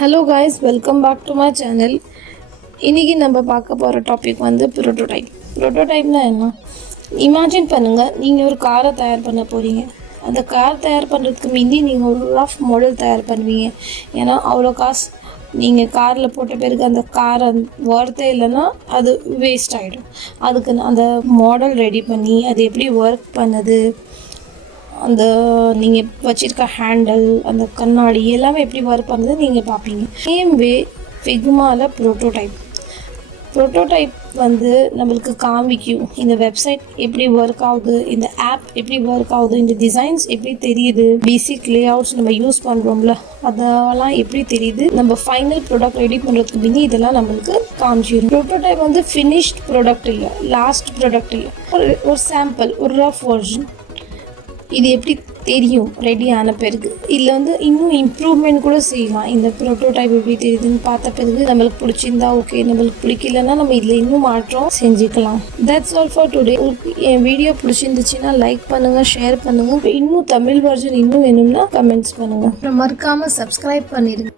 Hello guys, welcome back to my channel. இன்றைக்கி நம்ம பார்க்க போகிற டாபிக் வந்து ப்ரோட்டோடைப். ப்ரோட்டோடைப்னால் என்ன? இமேஜின் பண்ணுங்கள், நீங்கள் ஒரு காரை தயார் பண்ண போகிறீங்க. அந்த கார் தயார் பண்ணுறதுக்கு முந்தி நீங்கள் ஒரு ரஃப் மாடல் தயார் பண்ணுவீங்க. ஏன்னா அவ்வளோ காசு நீங்கள் காரில் போட்ட பிறகு அந்த கார் ஒர்த்தே இல்லைன்னா அது வேஸ்ட் ஆகிடும். அதுக்கு அந்த மாடல் ரெடி பண்ணி அது எப்படி ஒர்க் பண்ணுது, அந்த நீங்கள் வச்சுருக்க ஹேண்டில், அந்த கண்ணாடி எல்லாமே எப்படி ஒர்க் பண்ணுறது நீங்கள் பார்ப்பீங்க. சேம் வே ஃபிக்மாவில் ப்ரோட்டோடைப் வந்து நம்மளுக்கு காமிக்கும் இந்த வெப்சைட் எப்படி ஒர்க் ஆகுது, இந்த ஆப் எப்படி ஒர்க் ஆகுது, இந்த டிசைன்ஸ் எப்படி தெரியுது, பேசிக் லேஅவுட்ஸ் நம்ம யூஸ் பண்ணுறோம்ல அதெல்லாம் எப்படி தெரியுது, நம்ம ஃபைனல் ப்ராடக்ட் ரெடி பண்ணுறதுக்கு முன்னாடி இதெல்லாம் நம்மளுக்கு காமிச்சிடும். ப்ரோட்டோடைப் வந்து ஃபினிஷ்ட் ப்ராடக்ட் இல்லை, லாஸ்ட் ப்ராடக்ட் இல்லை, ஒரு சாம்பிள், ஒரு ரஃப் வெர்ஷன். இது எப்படி தெரியும் ரெடி ஆன பிறகு? இதில் வந்து இன்னும் இம்ப்ரூவ்மெண்ட் கூட செய்யலாம். இந்த ப்ரோட்டோடைப் எப்படி தெரியுதுன்னு பார்த்த பிறகு நம்மளுக்கு பிடிச்சிருந்தா ஓகே, நம்மளுக்கு பிடிக்கலன்னா நம்ம இதில் இன்னும் மாற்றம் செஞ்சுக்கலாம். That's all for today. N video பிடிச்சிருந்துச்சுன்னா லைக் பண்ணுங்கள், ஷேர் பண்ணுங்கள். இன்னும் தமிழ் வெர்ஷன் இன்னும் வேணும்னா கமெண்ட்ஸ் பண்ணுங்கள். மறக்காமல் சப்ஸ்கிரைப் பண்ணிடுங்க.